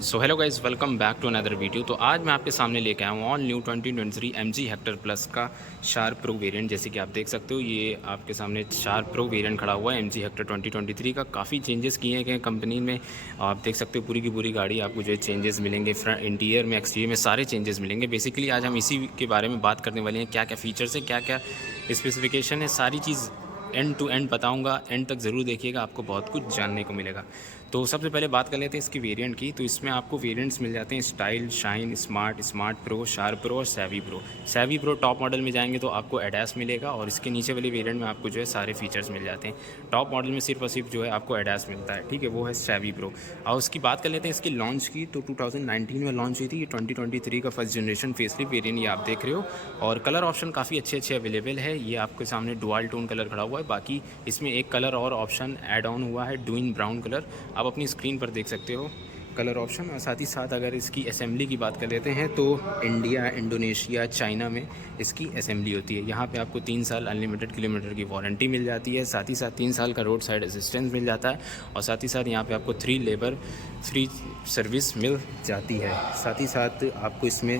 So hello guys, welcome back to another video. तो आज मैं आपके सामने लेके आया हूँ all new 2023 MG Hector plus का शार्प प्रो वेरिएंट। जैसे कि आप देख सकते हो, ये आपके सामने शार्प प्रो वेरिएंट खड़ा हुआ है MG हेक्टर 2023 का। काफ़ी चेंजेस किए गए कंपनी में। आप देख सकते हो पूरी की पूरी गाड़ी आपको जो है चेंजेस मिलेंगे, फ्रंट इंटीरियर में एक्सटीरियर में सारे चेंजेस मिलेंगे। बेसिकली आज हम इसी के बारे में बात करने वाले हैं, क्या क्या फीचर्स है, क्या क्या स्पेसिफिकेशन है, सारी चीज़ एंड टू एंड बताऊंगा। एंड तक ज़रूर देखिएगा, आपको बहुत कुछ जानने को मिलेगा। तो सबसे पहले बात कर लेते हैं इसकी वेरिएंट की। तो इसमें आपको वेरिएंट्स मिल जाते हैं style, shine, smart, smart pro, sharp pro और savvy pro. Savvy pro top model में जाएंगे तो आपको एडास मिलेगा, और इसके नीचे वाली वेरिएंट में आपको जो है सारे फीचर्स मिल जाते हैं। टॉप मॉडल में सिर्फ और सिर्फ जो है आपको एडास मिलता है, ठीक है, वो है सैवी प्रो। और उसकी बात कर लेते हैं इसकी लॉन्च की। तो 2019 में लॉन्च हुई थी। ये 2023 का फर्स्ट जनरेशन फेसलिफ्ट वेरिएंट ये आप देख रहे हो। और कलर ऑप्शन काफ़ी अच्छे अच्छे अवेलेबल है। ये आपके सामने डुअल टोन कलर खड़ा हुआ है। बाकी इसमें एक कलर और ऑप्शन ऐड ऑन हुआ है, डूइन ब्राउन कलर। आप अपनी स्क्रीन पर देख सकते हो कलर ऑप्शन। और साथ ही साथ अगर इसकी असेंबली की बात कर लेते हैं तो इंडिया, इंडोनेशिया, चाइना में इसकी असेंबली होती है। यहाँ पे आपको 3 साल अनलिमिटेड किलोमीटर की वारंटी मिल जाती है। साथ ही साथ 3 साल का रोड साइड असिस्टेंस मिल जाता है। और साथ ही साथ यहाँ पे आपको 3 लेबर फ्री सर्विस मिल जाती है। साथ ही साथ आपको इसमें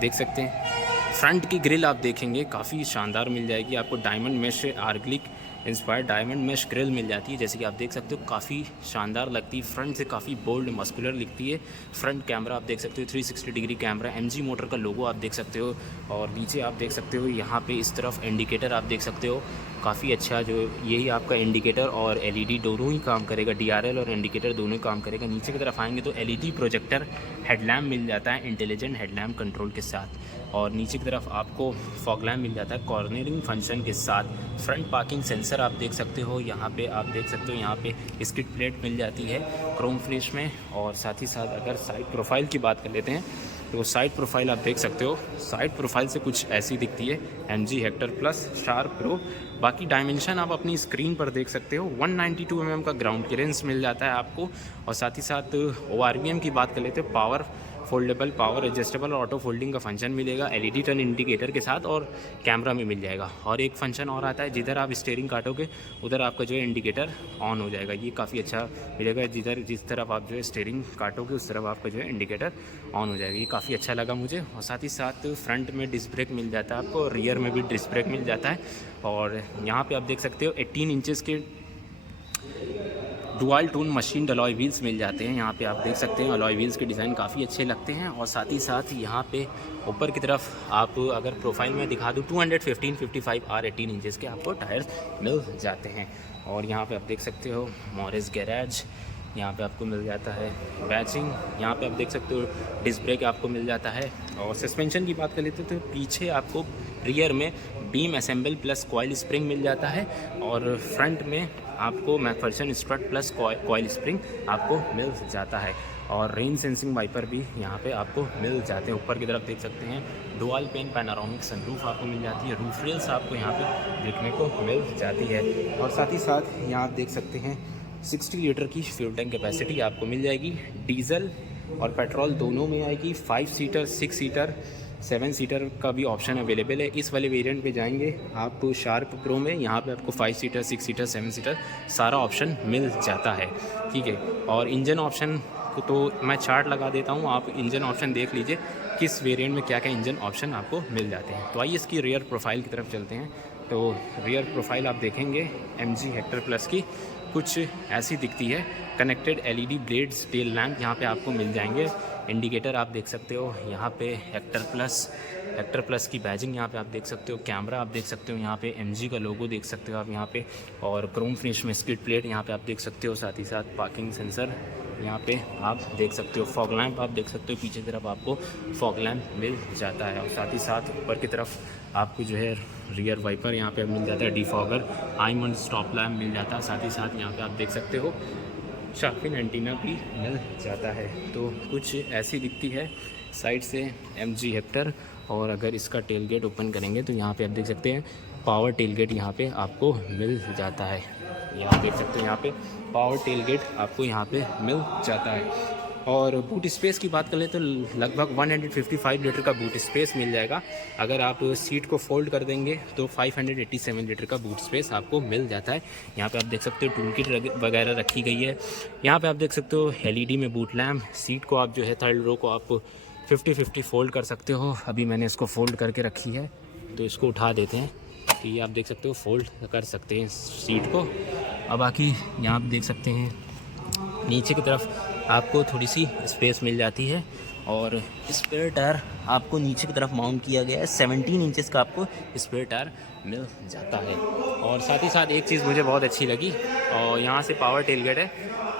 देख सकते हैं फ्रंट की ग्रिल आप देखेंगे काफ़ी शानदार मिल जाएगी आपको। डायमंड मेश आर्गलिक इंस्पायर्ड डायमंड मेश ग्रिल मिल जाती है। जैसे कि आप देख सकते हो काफ़ी शानदार लगती है, फ्रंट से काफ़ी बोल्ड मस्कुलर दिखती है। फ्रंट कैमरा आप देख सकते हो 360 डिग्री कैमरा, MG मोटर का लोगो आप देख सकते हो। और नीचे आप देख सकते हो यहाँ पे इस तरफ इंडिकेटर आप देख सकते हो, काफ़ी अच्छा जो यही आपका इंडिकेटर और LED दोनों ही काम करेगा। DRL और इंडिकेटर दोनों ही काम करेगा। नीचे की तरफ आएंगे तो LED प्रोजेक्टर हेडलैम्प मिल जाता है इंटेलिजेंट हेडलैम्प कंट्रोल के साथ। और नीचे की तरफ आपको फॉग लैम्प मिल जाता है कॉर्नरिंग फंक्शन के साथ। फ्रंट पार्किंग सेंसर आप देख सकते हो, यहाँ पे आप देख सकते हो यहाँ पे स्किड प्लेट मिल जाती है क्रोम फिनिश में। और साथ ही साथ अगर साइड प्रोफाइल की बात कर लेते हैं तो साइड प्रोफाइल आप देख सकते हो, साइड प्रोफाइल से कुछ ऐसी दिखती है MG Hector plus sharp pro. बाकी डायमेंशन आप अपनी स्क्रीन पर देख सकते हो। 192 mm का ग्राउंड क्लियरेंस मिल जाता है आपको। और साथ ही साथ ORVM की बात कर लेते हैं, पावर फोल्डेबल, पावर एडजस्टेबल और ऑटो फोल्डिंग का फंक्शन मिलेगा LED टर्न इंडिकेटर के साथ, और कैमरा में मिल जाएगा। और एक फंक्शन और आता है, जिधर आप स्टीयरिंग काटोगे उधर आपका जो है इंडिकेटर ऑन हो जाएगा। ये काफ़ी अच्छा मिलेगा, जिस तरफ आप जो है स्टीयरिंग काटोगे उस तरफ आपका जो है इंडिकेटर ऑन हो जाएगा। ये काफ़ी अच्छा लगा मुझे। और साथ ही साथ फ्रंट में डिस्क ब्रेक मिल जाता है आपको, रियर में भी डिस्क ब्रेक मिल जाता है। और यहाँ पर आप देख सकते हो 18 इंचज़ के dual tone machine alloy wheels मिल जाते हैं। यहाँ पे आप देख सकते हैं अलॉय व्हील्स के डिज़ाइन काफ़ी अच्छे लगते हैं। और साथ ही साथ यहाँ पे ऊपर की तरफ आप अगर प्रोफाइल में दिखा दूँ 215/55 R 18 इंचज़ के आपको टायर्स मिल जाते हैं। और यहाँ पे आप देख सकते हो मॉरिस गैराज, यहाँ पे आपको मिल जाता है बैचिंग। यहाँ पे आप देख सकते हो डिस्क ब्रेक आपको मिल जाता है। और सस्पेंशन की बात कर लेते तो पीछे आपको रियर में beam assemble plus coil spring मिल जाता है। और फ्रंट में आपको McPherson strut plus coil spring आपको मिल जाता है। और रेन सेंसिंग वाइपर भी यहाँ पे आपको मिल जाते हैं। ऊपर की तरफ देख सकते हैं डुअल पेन पैनोरामिक सनरूफ आपको मिल जाती है। रूफ रेल्स आपको यहाँ पे देखने को मिल जाती है। और साथ ही साथ यहाँ आप देख सकते हैं 60 लीटर की फ्यूल टैंक कैपेसिटी आपको मिल जाएगी। डीजल और पेट्रोल दोनों में आएगी। 5 सीटर, 6 सीटर, 7 सीटर का भी ऑप्शन अवेलेबल है। इस वाले वेरिएंट पे जाएंगे आप शार्प प्रो में, यहाँ पे आपको 5 सीटर, 6 सीटर, 7 सीटर सारा ऑप्शन मिल जाता है, ठीक है। और इंजन ऑप्शन को तो मैं चार्ट लगा देता हूँ, आप इंजन ऑप्शन देख लीजिए किस वेरिएंट में क्या क्या इंजन ऑप्शन आपको मिल जाते हैं। तो आइए इसकी रियर प्रोफाइल की तरफ चलते हैं। तो रियर प्रोफाइल आप देखेंगे MG हेक्टर प्लस की कुछ ऐसी दिखती है। Connected LED blades tail lamp यहाँ पे आपको मिल जाएंगे। इंडिकेटर आप देख सकते हो यहाँ पे हेक्टर प्लस की बैजिंग यहाँ पे आप देख सकते हो। कैमरा आप देख सकते हो, यहाँ पे MG का लोगो देख सकते हो आप यहाँ पे। और क्रोम फिनिश में स्किड प्लेट यहाँ पे आप देख सकते हो। साथ ही साथ पार्किंग सेंसर यहाँ पे आप देख सकते हो। फॉग लैंप आप देख सकते हो, पीछे की तरफ आपको फॉग लैंप मिल जाता है। और साथ ही साथ ऊपर की तरफ आपको जो है रियर वाइपर यहाँ पे मिल जाता है, डिफॉगर, आइमंड स्टॉप लैम्प मिल जाता है। साथ ही साथ यहाँ पे आप देख सकते हो शार्पिन एंटीना भी मिल जाता है। तो कुछ ऐसी दिखती है साइड से MG हेक्टर। और अगर इसका टेल गेट ओपन करेंगे तो यहाँ पे आप देख सकते हैं पावर टेल गेट यहाँ पे आपको मिल जाता है। यहाँ देख सकते हो यहाँ पे पावर टेल गेट आपको यहाँ पे मिल जाता है। और बूट स्पेस की बात करें तो लगभग 155 लीटर का बूट स्पेस मिल जाएगा। अगर आप सीट को फोल्ड कर देंगे तो 587 लीटर का बूट स्पेस आपको मिल जाता है। यहाँ पे आप देख सकते हो टूल किट वगैरह रखी गई है। यहाँ पे आप देख सकते हो LED में बूट लैम्प। सीट को आप जो है थर्ड रो को आप 50-50 फोल्ड कर सकते हो। अभी मैंने इसको फोल्ड करके रखी है, तो इसको उठा देते हैं कि ये आप देख सकते हो फोल्ड कर सकते हैं सीट को। अब बाकी यहाँ आप देख सकते हैं नीचे की तरफ आपको थोड़ी सी स्पेस मिल जाती है और स्पेयर टायर आपको नीचे की तरफ माउंट किया गया है। 17 इंचेस का आपको स्पेयर टायर मिल जाता है। और साथ ही साथ एक चीज़ मुझे बहुत अच्छी लगी, और यहाँ से पावर टेलगेट है।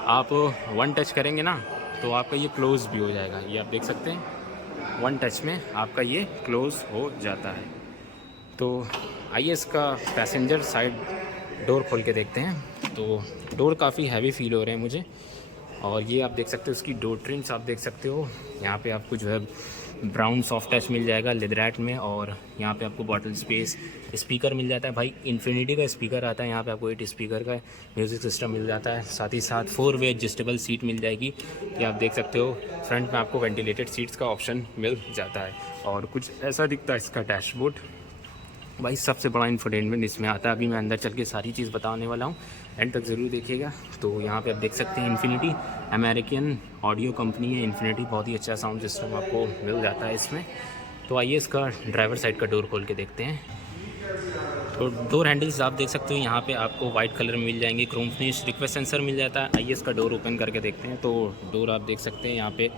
आप वन टच करेंगे ना तो आपका ये क्लोज़ भी हो जाएगा। ये आप देख सकते हैं वन टच में आपका ये क्लोज़ हो जाता है। तो आइए इसका पैसेंजर साइड डोर खोल के देखते हैं। तो डोर काफ़ी हैवी फील हो रहे हैं मुझे। और ये आप देख सकते हो इसकी डोर ट्रिम्स आप देख सकते हो। यहाँ पे आपको जो है ब्राउन सॉफ्ट टच मिल जाएगा लेदरैट में। और यहाँ पे आपको बॉटल स्पेस स्पीकर मिल जाता है। भाई इन्फिनिटी का स्पीकर आता है। यहाँ पे आपको 8 स्पीकर का म्यूज़िक सिस्टम मिल जाता है। साथ ही साथ 4 वे एडजस्टेबल सीट मिल जाएगी। ये आप देख सकते हो फ्रंट में आपको वेंटिलेटेड सीट्स का ऑप्शन मिल जाता है। और कुछ ऐसा दिखता है इसका डैशबोर्ड। भाई सबसे बड़ा इंफोटेनमेंट इसमें आता है। अभी मैं अंदर चल के सारी चीज़ बताने वाला हूँ, एंड तक ज़रूर देखिएगा। तो यहाँ पे आप देख सकते हैं इन्फिनिटी अमेरिकन ऑडियो कंपनी है इन्फिनिटी। बहुत ही अच्छा साउंड सिस्टम आपको मिल जाता है इसमें। तो आइए इसका ड्राइवर साइड का डोर खोल के देखते हैं। तो डोर हैंडल्स आप देख सकते हो यहाँ पे आपको वाइट कलर में मिल जाएंगे। क्रोम फिनिश रिक्वेस्ट सेंसर मिल जाता है। आइए इसका डोर ओपन करके देखते हैं। तो डोर आप देख सकते हैं यहाँ पे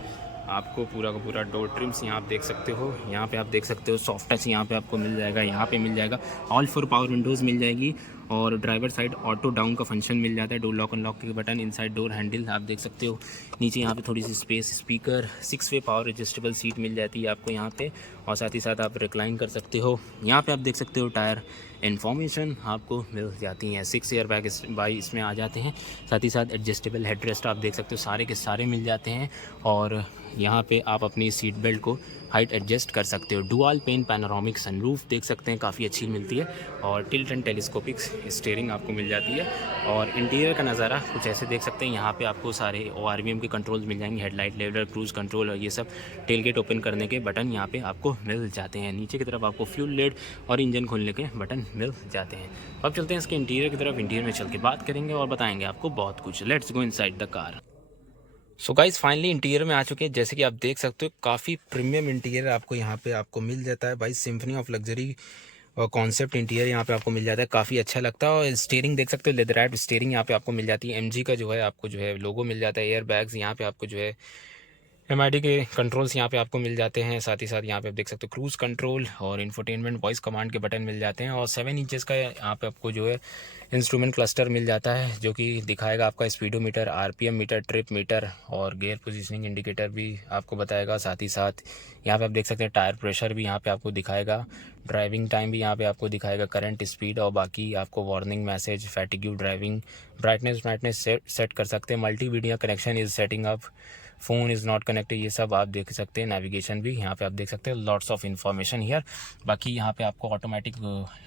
आपको पूरा का पूरा डोर ट्रिम्स यहाँ आप देख सकते हो। यहाँ पे आप देख सकते हो सॉफ्ट टच यहाँ पे आपको मिल जाएगा। यहाँ पे मिल जाएगा ऑल 4 पावर विंडोज़ मिल जाएगी। और ड्राइवर साइड ऑटो डाउन का फंक्शन मिल जाता है। डोर लॉक अनलॉक के बटन, इनसाइड डोर हैंडल आप देख सकते हो। नीचे यहाँ पे थोड़ी सी स्पेस, स्पीकर, 6 वे पावर एडजस्टेबल सीट मिल जाती है आपको यहाँ पे। और साथ ही साथ आप रिक्लाइन कर सकते हो। यहाँ पे आप देख सकते हो टायर इन्फॉर्मेशन आपको मिल जाती हैं। 6 एयर बैग बाई इसमें आ जाते हैं। साथ ही साथ एडजस्टेबल हेडरेस्ट आप देख सकते हो सारे के सारे मिल जाते हैं। और यहाँ पे आप अपनी सीट बेल्ट को हाइट एडजस्ट कर सकते हो। डुअल पेन पैनोरामिक सनरूफ देख सकते हैं काफ़ी अच्छी मिलती है। और टिल्ट एंड टेलीस्कोपिक स्टीयरिंग आपको मिल जाती है। और इंटीरियर का नज़ारा कुछ ऐसे देख सकते हैं। यहाँ पे आपको सारे ORVM के कंट्रोल्स मिल जाएंगे, हेडलाइट लेवलर, क्रूज़ कंट्रोल और ये सब। टेलगेट ओपन करने के बटन यहाँ पे आपको मिल जाते हैं। नीचे की तरफ आपको फ्यूल लिड और इंजन खोलने के बटन मिल जाते हैं। अब चलते हैं इसके इंटीरियर की तरफ। इंटीरियर में चल के बात करेंगे और बताएंगे आपको बहुत कुछ। Let's go inside the car. So guys finally interior में आ चुके हैं। जैसे कि आप देख सकते हो काफ़ी प्रीमियम इंटीरियर आपको यहाँ पे आपको मिल जाता है। भाई सिम्फनी ऑफ लग्जरी और कॉन्सेप्ट इंटीरियर यहाँ पे आपको मिल जाता है। काफ़ी अच्छा लगता है। और स्टीयरिंग देख सकते हो लेदरैट स्टीयरिंग यहाँ पे आपको मिल जाती है। MG का जो है आपको जो है लोगो मिल जाता है। एयर बैग्स यहाँ पे आपको जो है MID के कंट्रोल्स यहाँ पे आपको मिल जाते हैं। साथ ही साथ यहाँ पे आप देख सकते हो क्रूज़ कंट्रोल और इन्फोटेनमेंट वॉइस कमांड के बटन मिल जाते हैं। और 7 इंचेस का यहाँ पे आपको जो है इंस्ट्रूमेंट क्लस्टर मिल जाता है, जो कि दिखाएगा आपका speedometer, RPM meter, trip meter और गियर पोजीशनिंग इंडिकेटर भी आपको बताएगा। साथ ही साथ यहाँ पे आप देख सकते हैं टायर प्रेशर भी यहाँ पे आपको दिखाएगा। ड्राइविंग टाइम भी यहाँ पे आपको दिखाएगा, करंट, स्पीड और बाकी आपको warning message, fatigue driving, brightness set कर सकते हैं। Multi media connection is setting up, phone is not connected, ये सब आप देख सकते हैं। नेविगेशन भी यहाँ पे आप देख सकते हैं। Lots of information here. बाकी यहाँ पे आपको ऑटोमेटिक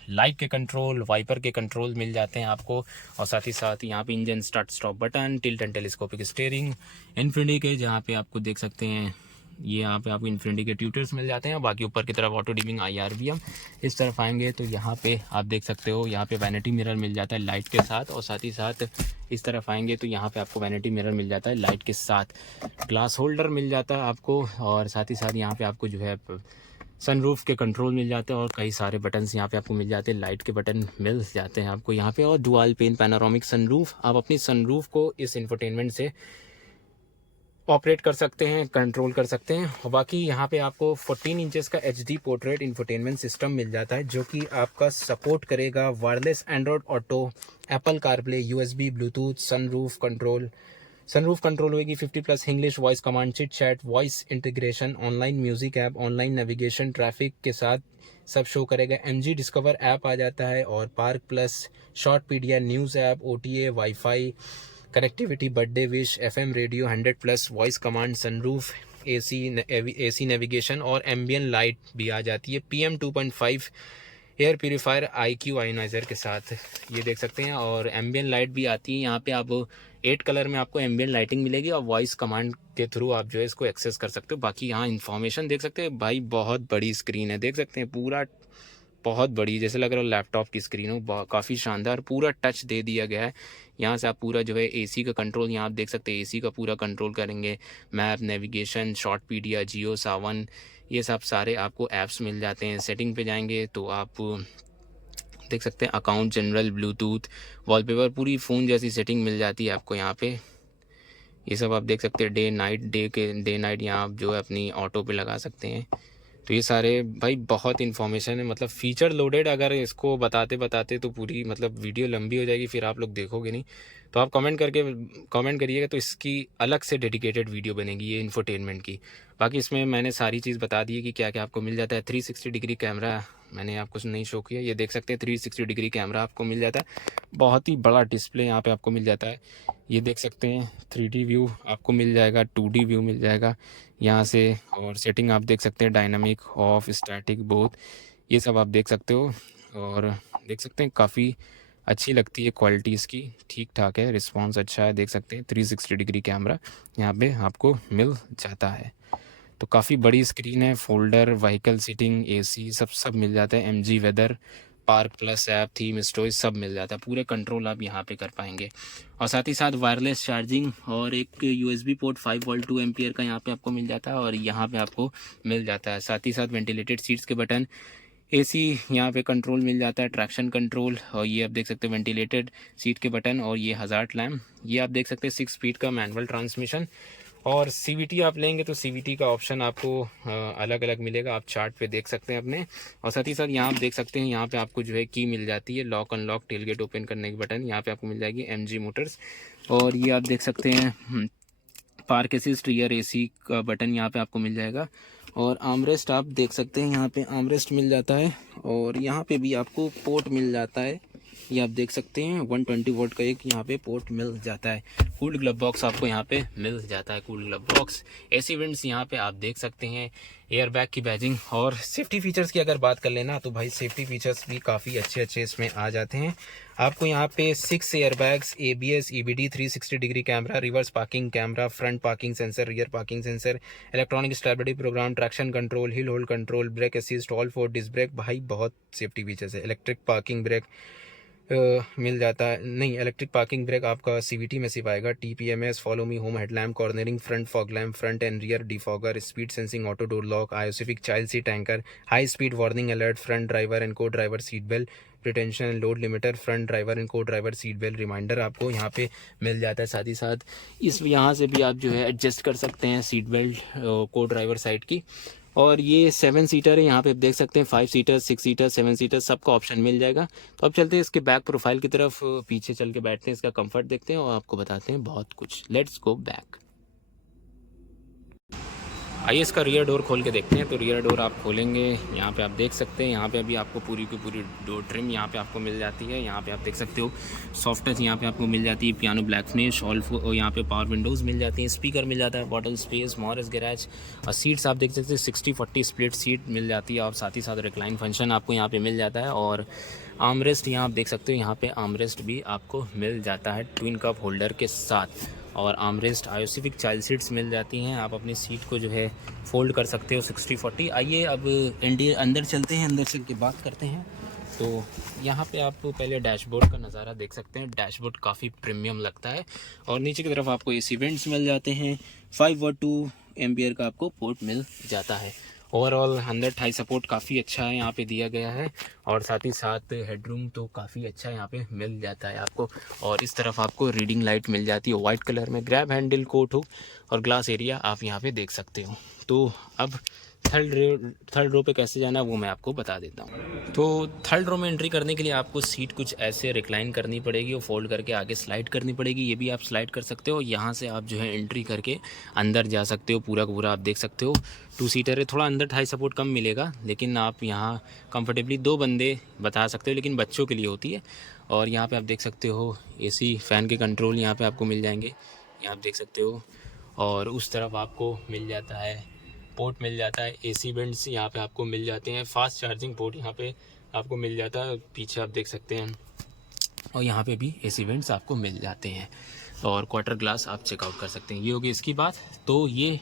लाइट के कंट्रोल, वाइपर के कंट्रोल मिल जाते हैं आपको। और साथ ही साथ यहाँ पे engine start stop button, tilt and telescopic steering, infinity के जहाँ पे आपको देख सकते हैं ये यहाँ पे आपको इन्फिनिटी के ट्यूटर्स मिल जाते हैं। बाकी ऊपर की तरफ ऑटो डिमिंग IRVM। इस तरफ आएंगे तो यहाँ पे आप देख सकते हो यहाँ पे वैनिटी मिरर मिल जाता है लाइट के साथ। और साथ ही साथ इस तरफ आएंगे तो यहाँ पे आपको वैनिटी मिरर मिल जाता है लाइट के साथ। ग्लास होल्डर मिल जाता है आपको। और साथ ही साथ यहाँ पे आपको जो है सनरूफ के कंट्रोल मिल जाते हैं। और कई सारे बटन्स यहाँ पे आपको मिल जाते हैं, लाइट के बटन मिल जाते हैं आपको यहाँ पे। और डुअल पेन पैनोरामिक सनरूफ, आप अपनी सनरूफ को इस इंफोटेनमेंट से ऑपरेट कर सकते हैं, कंट्रोल कर सकते हैं। और बाकी यहाँ पे आपको 14 इंचेस का HD पोर्ट्रेट इंफोटेनमेंट सिस्टम मिल जाता है, जो कि आपका सपोर्ट करेगा wireless Android auto, Apple CarPlay, USB, Bluetooth, sunroof control होगी। 50+ English voice command, chit chat, voice integration, online music app, online navigation, traffic के साथ सब शो करेगा। MG डिस्कवर ऐप आ जाता है। और park plus, Shortpedia, news app, OTA, wifi connectivity, birthday wish, FM radio, 100+ voice command, sunroof, AC navigation और ambient light भी आ जाती है। PM 2.5 air purifier IQ ioniser के साथ, ये देख सकते हैं। और एम्बियन लाइट भी आती है यहाँ पे। आप 8 कलर में आपको एम्बिएंट लाइटिंग मिलेगी और वॉइस कमांड के थ्रू आप जो है इसको एक्सेस कर सकते हो। बाकी यहाँ इन्फॉर्मेशन देख सकते हैं भाई, बहुत बड़ी स्क्रीन है, देख सकते हैं पूरा बहुत बड़ी, जैसे लग रहा है लैपटॉप की स्क्रीन हो। काफ़ी शानदार, पूरा टच दे दिया गया है। यहाँ से आप पूरा जो है एसी का कंट्रोल, यहाँ आप देख सकते हैं एसी का पूरा कंट्रोल करेंगे। मैप, नेविगेशन, शॉर्टपीडिया, जियो सावन, ये सब सारे आपको ऐप्स मिल जाते हैं। सेटिंग पे जाएंगे तो आप देख सकते हैं अकाउंट, जनरल, ब्लूटूथ, वॉलपेपर, पूरी फ़ोन जैसी सेटिंग मिल जाती है आपको यहाँ पे। ये सब आप देख सकते हैं, डे नाइट यहाँ आप जो है अपनी ऑटो पे लगा सकते हैं। तो ये सारे भाई बहुत इन्फॉर्मेशन है, मतलब फ़ीचर लोडेड। अगर इसको बताते बताते तो पूरी मतलब वीडियो लंबी हो जाएगी, फिर आप लोग देखोगे नहीं। तो आप कमेंट करिएगा तो इसकी अलग से डेडिकेटेड वीडियो बनेगी ये इन्फोटेनमेंट की। बाकी इसमें मैंने सारी चीज़ बता दी है कि क्या क्या आपको मिल जाता है। 360 डिग्री कैमरा मैंने आपको नहीं शो किया, ये देख सकते हैं 360 डिग्री कैमरा आपको मिल जाता है। बहुत ही बड़ा डिस्प्ले यहाँ पे आपको मिल जाता है। ये देख सकते हैं 3D व्यू आपको मिल जाएगा, 2D व्यू मिल जाएगा यहाँ से। और सेटिंग आप देख सकते हैं, डायनामिक, ऑफ, स्टैटिक, बोथ, ये सब आप देख सकते हो। और देख सकते हैं काफ़ी अच्छी लगती है क्वालिटी इसकी, ठीक ठाक है, रिस्पांस अच्छा है। देख सकते हैं 360 डिग्री कैमरा यहाँ पे आपको मिल जाता है। तो काफ़ी बड़ी स्क्रीन है, फोल्डर, व्हीकल सीटिंग, एसी सब मिल जाता है। MG weather, park plus app, theme, storage सब मिल जाता है। पूरे कंट्रोल आप यहाँ पे कर पाएंगे। और साथ ही साथ वायरलेस चार्जिंग और एक USB पोर्ट 5 वोल्ट 2 एम्पियर का यहाँ पे आपको मिल जाता है और यहाँ पे आपको मिल जाता है। साथ ही साथ वेंटिलेटेड सीट्स के बटन, AC यहाँ पे कंट्रोल मिल जाता है, ट्रैक्शन कंट्रोल, और ये आप देख सकते हैं वेंटिलेटेड सीट के बटन, और ये हज़ार्ड लैम्प। ये आप देख सकते हैं 6 स्पीड का मैनुअल ट्रांसमिशन। और CVT आप लेंगे तो CVT का ऑप्शन आपको अलग अलग मिलेगा, आप चार्ट पे देख सकते हैं अपने। और साथ ही साथ यहाँ आप देख सकते हैं, यहाँ पे आपको जो है की मिल जाती है, लॉक अनलॉक, टेलगेट ओपन करने की बटन यहाँ पे आपको मिल जाएगी MG मोटर्स। और ये आप देख सकते हैं पार्क असिस्ट, रियर AC का बटन यहाँ पे आपको मिल जाएगा। और आर्मरेस्ट आप देख सकते हैं, यहाँ पे आर्मरेस्ट मिल जाता है। और यहाँ पे भी आपको पोर्ट मिल जाता है, ये आप देख सकते हैं 120 वोल्ट का एक यहाँ पे पोर्ट मिल जाता है। कूल्ड ग्लव बॉक्स आपको यहाँ पे मिल जाता है, cooled glove box. AC vents यहाँ पे आप देख सकते हैं, एयर बैग की बैजिंग। और सेफ्टी फीचर्स की अगर बात कर लेना तो भाई सेफ्टी फीचर्स भी काफ़ी अच्छे इसमें आ जाते हैं। आपको यहाँ पे 6 air bags, ABS, EBD, 360 degree camera, reverse parking camera, front parking sensor, rear parking sensor, electronic stability program, traction control, hill hold control, brake assist, all 4 disc brake. भाई बहुत सेफ्टी फीचर्स है। इलेक्ट्रिक पार्किंग ब्रेक मिल जाता है, नहीं, electric parking brake आपका CVT में सिर्फ आएगा। TPMS, follow me home headlamp, cornering, front fog lamp, front and rear defogger, speed sensing, auto door lock, isofix child seat anchor, high speed warning alert, front driver and co driver seat belt, pretension and load limiter, front driver and co driver seat belt reminder आपको यहाँ पे मिल जाता है। साथ ही साथ इस यहाँ से भी आप जो है एडजस्ट कर सकते हैं सीट बेल्ट को ड्राइवर साइड की। और ये 7 सीटर है, यहाँ पे आप देख सकते हैं 5 सीटर, 6 सीटर, 7 सीटर सबका ऑप्शन मिल जाएगा। तो अब चलते हैं इसके बैक प्रोफाइल की तरफ, पीछे चल के बैठते हैं, इसका कंफर्ट देखते हैं और आपको बताते हैं बहुत कुछ। Let's go back. आइए इसका रियर डोर खोल के देखते हैं। तो रियर डोर आप खोलेंगे, यहाँ पे आप देख सकते हैं, यहाँ पे अभी आपको पूरी की पूरी डोर ट्रिम यहाँ पे आपको मिल जाती है। यहाँ पे आप देख सकते हो सॉफ्ट टच यहाँ पे आपको मिल जाती है, पियानो ब्लैक फिनिश, ऑल यहाँ पे पावर विंडोज़ मिल जाती हैं, स्पीकर मिल जाता है, बॉटल स्पेस, मॉरिस गैराज। और सीट्स आप देख सकते हैं 60-40 स्प्लिट सीट मिल जाती है और साथ ही साथ रिक्लाइन फंक्शन आपको यहाँ पे मिल जाता है। और आर्मरेस्ट यहाँ आप देख सकते हो, यहाँ पे आर्मरेस्ट भी आपको मिल जाता है ट्विन कप होल्डर के साथ। और आर्मरेस्ट, आयोसिफिक चाइल्ड सीट्स मिल जाती हैं, आप अपनी सीट को जो है फोल्ड कर सकते हो 60-40। आइए अब अंदर चलते हैं, अंदर चल के बात करते हैं। तो यहाँ पे आप पहले डैशबोर्ड का नज़ारा देख सकते हैं, डैशबोर्ड काफ़ी प्रीमियम लगता है। और नीचे की तरफ आपको AC वेंट्स मिल जाते हैं, 5 वॉट 2 एम्पियर का आपको पोर्ट मिल जाता है। ओवरऑल अंदर थाई सपोर्ट काफ़ी अच्छा है यहाँ पे दिया गया है। और साथ ही साथ हेडरूम तो काफ़ी अच्छा यहाँ पे मिल जाता है आपको। और इस तरफ आपको रीडिंग लाइट मिल जाती है वाइट कलर में, ग्रैब हैंडल, कोट हुक और ग्लास एरिया आप यहाँ पे देख सकते हो। तो अब थर्ड रो पे कैसे जाना वो मैं आपको बता देता हूँ। तो थर्ड रो में एंट्री करने के लिए आपको सीट कुछ ऐसे रिक्लाइन करनी पड़ेगी और फोल्ड करके आगे स्लाइड करनी पड़ेगी, ये भी आप स्लाइड कर सकते हो। यहाँ से आप जो है एंट्री करके अंदर जा सकते हो, पूरा का पूरा आप देख सकते हो। 2 सीटर है, थोड़ा अंदर थाई सपोर्ट कम मिलेगा, लेकिन आप यहाँ कंफर्टेबली 2 बंदे बता सकते हो, लेकिन बच्चों के लिए होती है। और यहाँ पर आप देख सकते हो AC फ़ैन के कंट्रोल यहाँ पर आपको मिल जाएंगे, यहाँ आप देख सकते हो। और उस तरफ आपको मिल जाता है पोर्ट मिल जाता है, AC वेंट्स यहाँ पे आपको मिल जाते हैं, फास्ट चार्जिंग पोर्ट यहाँ पे आपको मिल जाता है, पीछे आप देख सकते हैं। और यहाँ पे भी AC वेंट्स आपको मिल जाते हैं। और क्वार्टर ग्लास आप चेकआउट कर सकते हैं। ये होगी इसकी बात। तो ये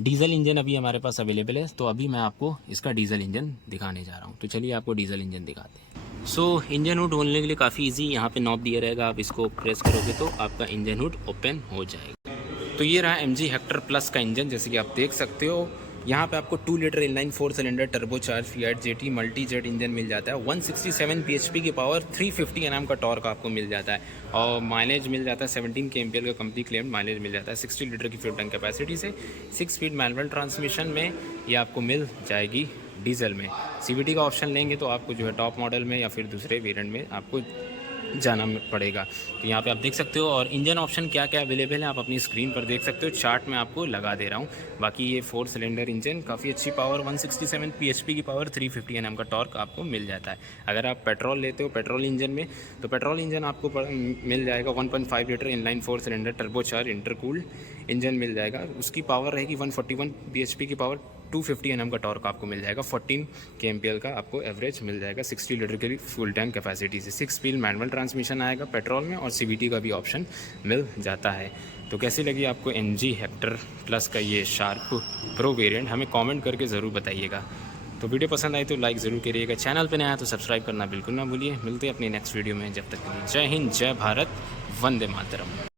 डीजल इंजन अभी हमारे पास अवेलेबल है, तो अभी मैं आपको इसका डीजल इंजन दिखाने जा रहा हूँ। तो चलिए आपको डीजल इंजन दिखाते हैं। सो इंजन हुड खोलने के लिए काफ़ी इजी, यहाँ पे नॉब दिया रहेगा, आप इसको प्रेस करोगे तो आपका इंजन हुड ओपन हो जाएगा। तो ये रहा MG हेक्टर प्लस का इंजन, जैसे कि आप देख सकते हो। यहाँ पे आपको 2 litre inline 4 cylinder turbocharge Fiat JT multi jet engine मिल जाता है। 167 bhp की पावर, 350 Nm का टॉर्क आपको मिल जाता है और माइलेज मिल जाता है 17 kmpl का कंपनी क्लेम्ड माइलेज मिल जाता है 60 लीटर की फ्यूल टैंक कैपेसिटी से। 6 स्पीड मैनुअल ट्रांसमिशन में ये आपको मिल जाएगी। डीजल में CVT का ऑप्शन लेंगे तो आपको जो है टॉप मॉडल में या फिर दूसरे वेरिएंट में आपको जाना पड़ेगा। तो यहाँ पे आप देख सकते हो। और इंजन ऑप्शन क्या क्या अवेलेबल है आप अपनी स्क्रीन पर देख सकते हो, चार्ट में आपको लगा दे रहा हूँ। बाकी ये 4 सिलेंडर इंजन, काफ़ी अच्छी पावर, 167 bhp की पावर, 350 Nm का टॉर्क आपको मिल जाता है। अगर आप पेट्रोल लेते हो पेट्रोल इंजन में, तो पेट्रोल इंजन आपको मिल जाएगा 1.5 litre inline 4 cylinder turbocharge intercooled engine मिल जाएगा। उसकी पावर रहेगी 141 bhp की पावर, 250 Nm का टॉर्क आपको मिल जाएगा, 14 kmpl का आपको एवरेज मिल जाएगा 60 लीटर की फुल टैंक कैपेसिटी से। 6 स्पीड मैनुअल ट्रांसमिशन आएगा पेट्रोल में और CVT का भी ऑप्शन मिल जाता है। तो कैसी लगी आपको MG हेक्टर प्लस का ये शार्प प्रो वेरिएंट, हमें कमेंट करके ज़रूर बताइएगा। तो वीडियो पसंद आई तो लाइक ज़रूर करिएगा, चैनल पर नया है तो सब्सक्राइब करना बिल्कुल ना भूलिए। मिलते हैं अपनी नेक्स्ट वीडियो में, जब तक के लिए जय हिंद, जय भारत, वंदे मातरम।